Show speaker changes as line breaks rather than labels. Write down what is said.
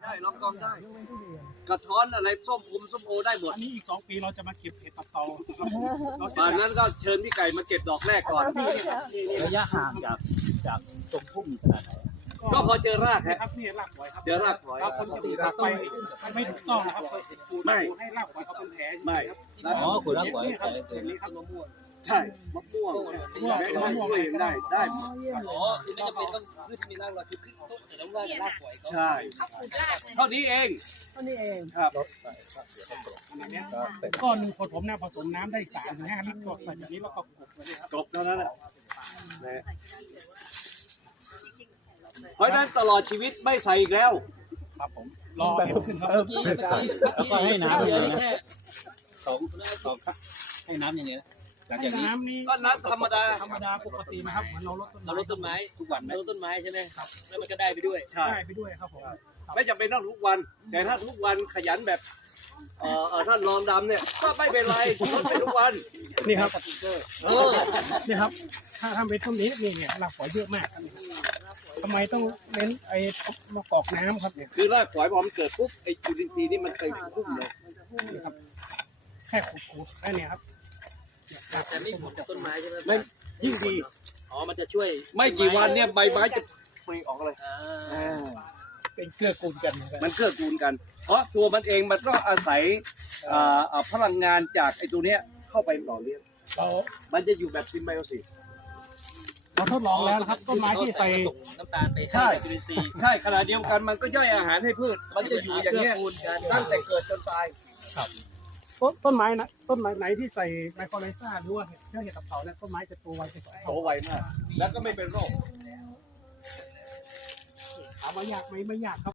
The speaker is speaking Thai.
ได้ลองกองได้กระท้อนอะไรส้มโอได้หมด
อันนี้อีก2 ปีเราจะมาเก็บเห็ดตับเตา
ป่านนั้นก็เชิญพี่ไก่มาเก็บดอกแรกก่อน
ระยะห่างจากตรงพุ่มขนาดไหน
ก็พอเจอราก
ค
ฮะ
รับนี่รากหอยครับ
เจอรากหอย
ครับคนจะตัดไปไม่ถูกต้องนะครับไม่ให้รากหอยเขาเป็นแผล
ไม่
อ๋อคุณรักไว้
นี่ครับอย่างนี้ครับมะม่วง
ใช่มะม่วงกล้วยยังได้ได้
อ๋อคือไม่จำเป็นต้องพืชที่มีรากเราคือพืชต้นแต่ต้องรากรากฝอยเขา
ใช่เท่านี้เอง
เท่านี้เอง
ครับ
อันนี้ก้อนหนึ่งผมผสมน้ำได้3-5 ลิตรก็ใส่แบบนี้แล้วก็กบเลยครับ
จบเท่านั้นแหละเพราะฉะนั้นตลอดชีวิตไม่ใส่อีกแล้ว
ครับผมรอเก็บขึ้นครับ
แล้วก็ให้น้ำ
เย
อย่าง
อะ
นี้
แค่
สองให้น้ำอย่างนี้หลังจากนี้
น้ำนี่
ก็น้ำธรรมดา
ธรรมดาปกตินะครับเหมือนเราลดต้น
เราลดต้นไม้ทุกวันเราลดต้นไม้ใช่ไหมครับแล้วมันก็ได้ไปด้วย
ใช่
ได้ไปด้วยครับผม
ไม่จำเป็นต้องทุกวัน แต่ถ้าทุกวันขยันแบบท่านรองดำเนี่ยก็ไม่เป็นไรลดไปทุกวัน
นี่ครับนี่ครับถ้าทำเป็นต้นนี้นี่เนี่ยรากฝอยเยอะมากทำไมต้องเน้นไอ้มะกอกน้ำครับเนี่ย
คือรากฝอยพอมันเกิดปุ๊บไอ้จุลินทรีย์นี่มันไปพุ่มเลย
นี่ครับแค่ขูดๆแค่นี้ครับ
แต่ไม่ผลกับต้นไม้ใช่ไหม
ไม่ยิ่งดี
อ๋อมันจะช่วย
ไม่กี่วันเนี่ยใบไม้จะปลิออกเลย
เป็นเกลือกูลกันนะครับ
มันเกื้อกูลกัน เพราะตัวมันเองมันก็อาศัยพลังงานจากไอ้ตัวเนี้ยเข้าไปหล่อเลี้ยง
เรา
มันจะอยู่แบบซิมไบโอซิส
เราทดลองแล้วนะครับต้นไม้ที่ใส่
น้ำตาลไปให้จุลินทรีย์
ใช่ขณะเดียวกันมันก็ย่อยอาหารให้พืช มันจะอยู่อย่างเงี้ยตั้งแต่เกิดจนตาย
ต้นไม้นะต้นไม้ไหนที่ใส่ไมโครไลซ่าหรือว่าเชื้อเห็ดตับเต่าเนี่ยต้นไม้จะโตไวไปกว่า
โตไวมาก แล้วก็ไม่เป็นโรค
ถามว่ายากไหมไม่ยากครับ